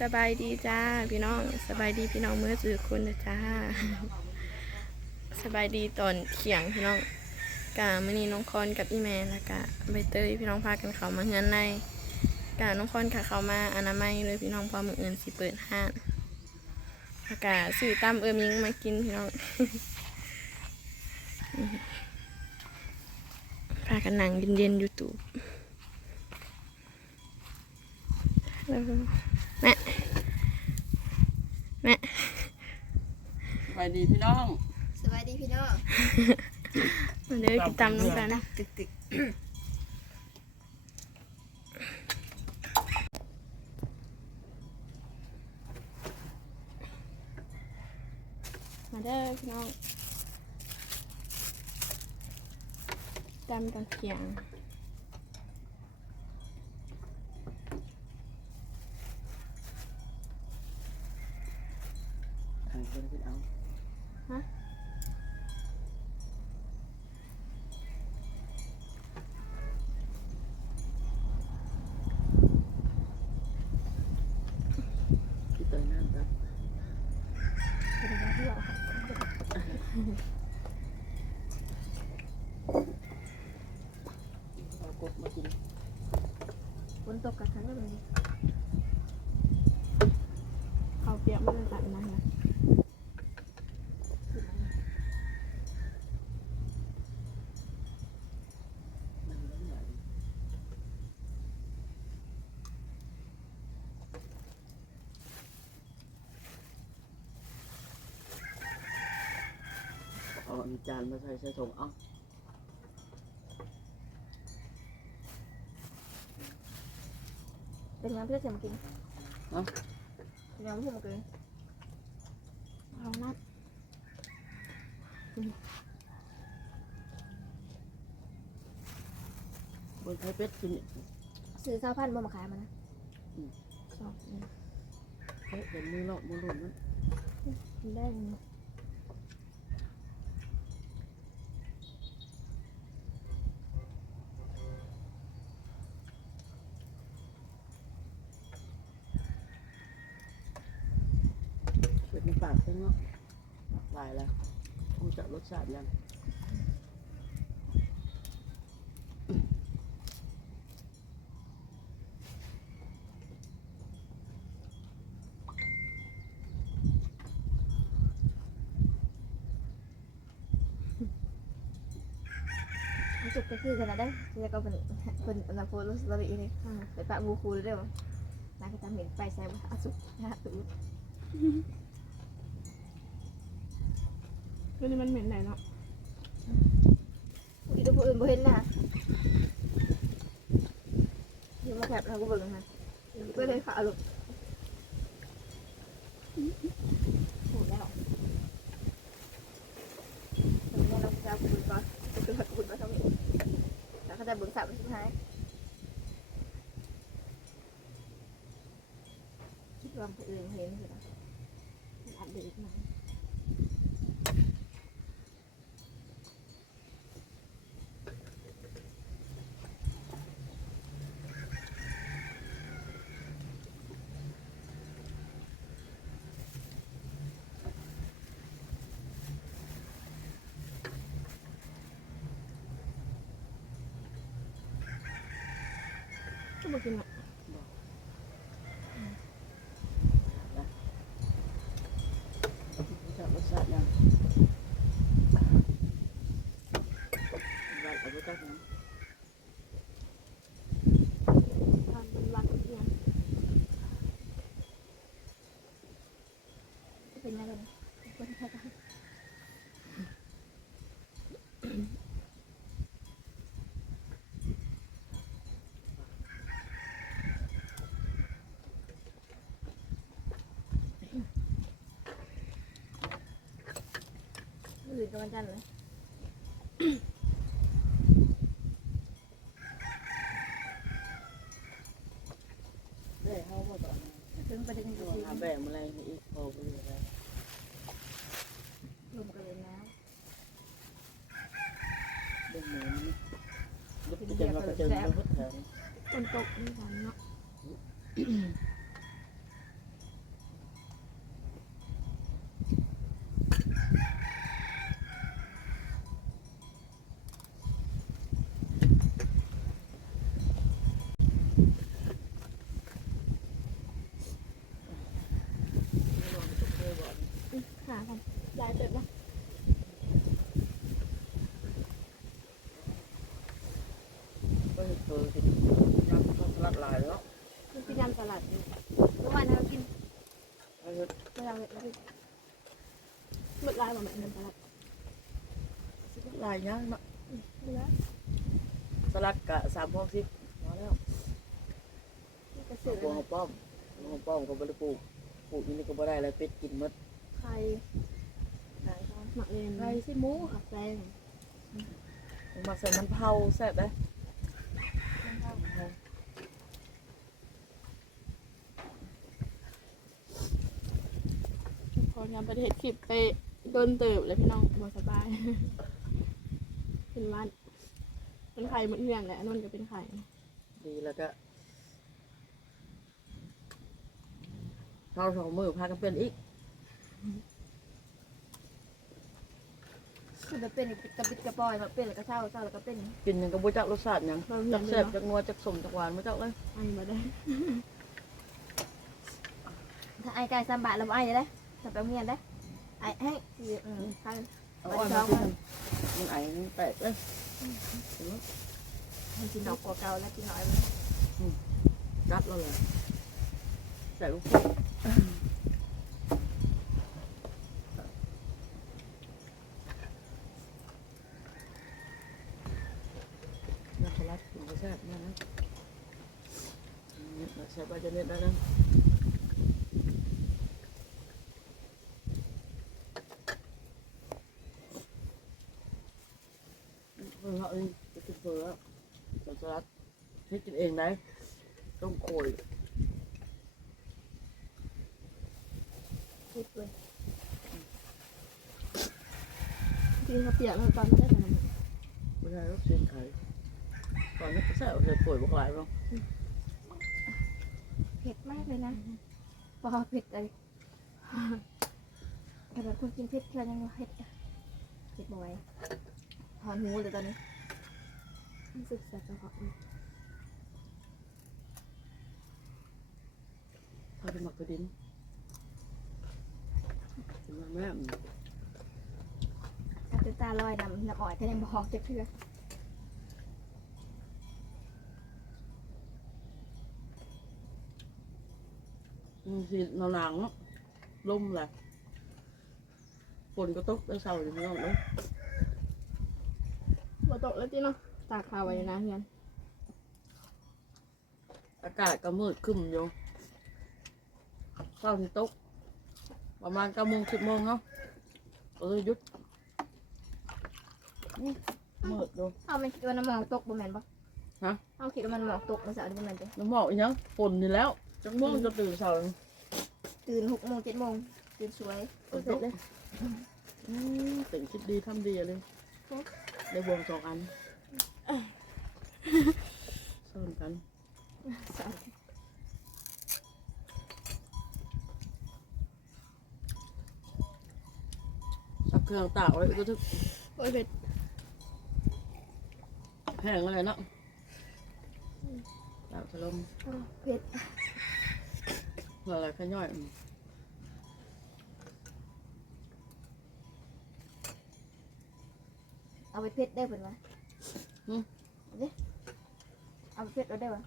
สบายดีจ้าพี่น้องสบายดีพี่น้องเมื่อจือคนนะจ้า สบายดีตอนเที่ยงพี่น้องกะมื่อนี้น้องคอนกับอีแม่แล้วกะใบเตยพี่น้องพากันเขามาเฮือนในกะน้องคอนกะเขามาอนามัยเลยพี่น้องพอมืออื่นสิเปิดห้านแล้วกะสื่อตามเอิมยิงมากินพี่น้องพากันนั่งเย็นๆอยู่ตูบ แล้วก็แม่แม่สวัสดีพี่น้องสวัสดีพี่น้องมาเดี๋ยวกินตำน้ำกันนะตึกตึกมาเด้อพี่น้องตำตอนเที่ยง ทางเพื่อนขึ้นเอาฮะพี่เตยนั่นครับเอากบมากินฝนตกกับครั้งแล้วมันเขาเปียกมันจะตัดมานะ มันไม่ไหว เอาอันจานมาใส่ใส่ถุงเอ้าเป็นงานเพื่อเสริมกินเอ้าเป็นงานเพื่อมากินเอานัดบนไทยเป็ดกินเนี่ยซื้อข้าวพันธุ์มามาขายมันนะสองเฮ้ยเป็นมือเลาะมือหลุดมันกินได้เลยเป็ดในปาก เส้นเนาะลายแล้วกูจะรสชาติยังรู้สึกก็คือขนาดได้แล้วก็เป็นเป็นอันดับโพสต์สตอรี่เลยไปปะบูคูเด้อมั้งนายก็ทำเห็นไปใส่ว่าอาสุกนะตูด ตัวนี้มันเหม็นไหนเนาะอีตัวอื่นบ่เห็นนะยู่มาแคบเราก็เบิ่งนะก็เลยขาลุกโหแล้วตอนนี้เราจะคุยก่อนคือคุยก่อนทั้งแล้วเขาจะเบิ่งสามสุดท้ายคิดว่าผู้อื่นเห็นสินะอัดเด็กมา ก็บอกกินอะกูจะรสชาติยังลายเอาไปจักนะวันเป็นวันเที่ยงเป็นไงกันคนไทยกันอื่นกับวันจันทร์เลยเด้เขาบอตอนนั้ถึงประเด็นตัวหาแบ่อะไรมีอีกพอไปเลยแล้รวมกันเลยแล้วเรื่องหมูนี่ยุบไปเจอมาไปเจอมาพุทธแถวนี้ฝนตกนี่วันเนาะ ลายเติบเนาะก็เห็นเธอกินน้ำข้าวสลัดหลายแล้วมันกินยำสลัดอยู่เมื่อวานเรากินไอ้เฮ็ดเมื่อเราเรากินหมดลายบ่แม่นตลาดหลายอย่างเนาะเนื้อสลัดกะสามพวงสิบพอแล้วกระสือหัวหอมป้อมหัวหอมป้อมก็บ่ได้ปลูกปลูกนี่ก็บ่ได้แล้วเป็ดกินหมดไข่ไก่ทอด หมักเย็นไก่ซิหมูกับแตงมาใส่มันเผาแซ่บเด้อพองานประเทศคลิปไปโดนเติบเลยพี่น้องบ่สบาย เป็นวันเป็นไข่หมดเรื่องแหละอันนั่นก็เป็นไข่ดีแล้วก็เท่าสองมือพากันเป็นอีก คือจะเป็นกระปิดกระปอยมาเป็นแล้วก็เศร้าเศร้าแล้วก็เป็น กินหยังก็บ่จักรสชาติหยังเราเห็จันกเลแซ่ยบจักนัวจักสมจักหวานบ่จักเลยไอ้มาได้ ถ้าไอ้ไก่ซัมบะเราไอ้ได้ถ้าไปเมียนได้ไอ้ให้คืออืมไข่เอาอ้อยมากินมันไอ้มันแตกเลยมันกินดอกกว่าเก่าแล้วกินน้อยจัดแล้วเลยใส่ลูกโป่ง มัดกินก็แซ่บมากนะเนี่ยแซ่บไปจะเน็ตแล้วนะเออเขาเองจะกินเผือน้ำสลัดให้กินเองได้ต้มโขยคิดเลยกินข้าเปียกมันตอนไม่ได้ขนาดนั้นไม่ใช่รถเสียนไข่ ตอนนี้ก็แซ่บเลยป่วยบอกหลายบ้างเผ็ดมากเลยนะพอเผ็ดเลยแต่แบบคนกินเผ็ดเรายังเผ็ดเผ็ดบ่อยหอนหูเลยตอนนี้รู้สึกแสบกระเพาะอยู่ถ้าเป็นหมักกระดินเป็นมาแม่ถ้าเป็นตาลอยน้ำน้ำอ่อยก็ยังบอกจะเพื่อ สิหนาวๆเนาะลมแหละฝนก็ตกได้เศร้าอยู่เนาะเนาะบ่ตกแล้วจีเนาะตากข้าวไว้อยู่นะเพื่อนอากาศก็มืดครึ้มอยู่เศร้าที่ตก ประมาณเก้าโมงสิบโมงเนาะเออหยุดนี่มืดดูเอามันคิดว่าน้ำหมอกตกบ่แม่นบ่ฮะ เอาคิดว่ามันหมอกตกมันสาวนี่บ่แม่นจ้ะน้ำหมอกอีกยังฝนนี่แล้ว จังม่วงจะตื่นเช้าตื่นหกโมงเจ็ดโมงตื่นสวยฝนตกอืมตื่นคิดดีทำดีเลยได้บวงสองอันซ่อนกันสาวสักเครื่องตากไว้ก็ทึกโอ้ยเผ็ดแห้งอะไรเนาะตากสลมเผ็ดเพื่ ออะไรขย่อยอืมเอาไปเผ็ดได้เพิ่นว่าเอาดิเอาไปเผ็ดเอาได้บ่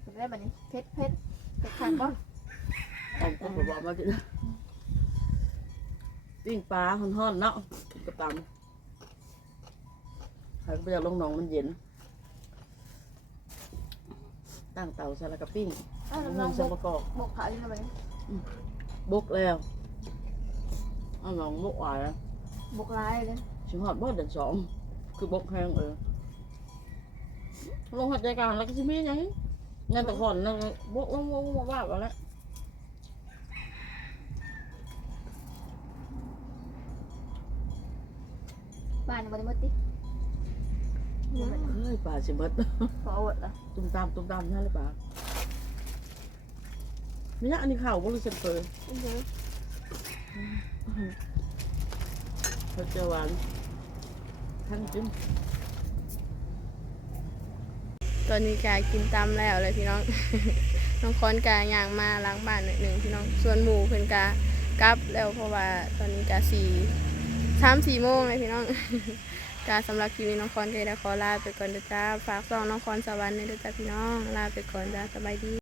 เผ็ดได้บัดนี้เผ็ดเผ็ดเผ็ดคักบ่เอาก็บอกมากินปิ้งปลาห่อนๆเนาะกินกับตำใครก็ไปอยากลงหนองมันเย็น ตั้งเตาใส่แล้วก็ปิ้ง อ้าวน้ำน้มัอนงสบมกประกอบบกขาวยังไงบัดนี้บกแล้วเอาหนองบกหวายอะบกลายเลยชิมหอดบดเดือนสองคือบกแห้งเออลงหัดใจกลางแล้วก็ชิมีอย่างนี้นั่นแต่ก่อนนั่นบกลงบกมาว่าแล้วบ้านยังบ่ได้หมดติเฮ้ยป่าสิเบิดขออวดเหรอตุ้มตามตุ้มตามนั่นเลยป่า เนี่ยอันนี้ข่าวบริษัทเปิดอือฮึเขาเจอหวานทั้งจิ้มตอนนี้กากินตำแล้วเลยพี่น้อง น้องคอนกาย่างมาล้างบ้านหน่อยหนึ่งพี่น้อง ส่วนหมูเพิ่นกากลับแล้วเพราะว่าตอนนี้กาสีสามสี่โมงเลยพี่น้อง กาสำหรับคลิปนี้น้องคอนก็ได้ขอลาไปก่อนเด้อจ้า ฝากซองน้องคอนสวรรค์ในเด้อจ้าพี่น้อง ลาไปก่อนจ้าสบายดี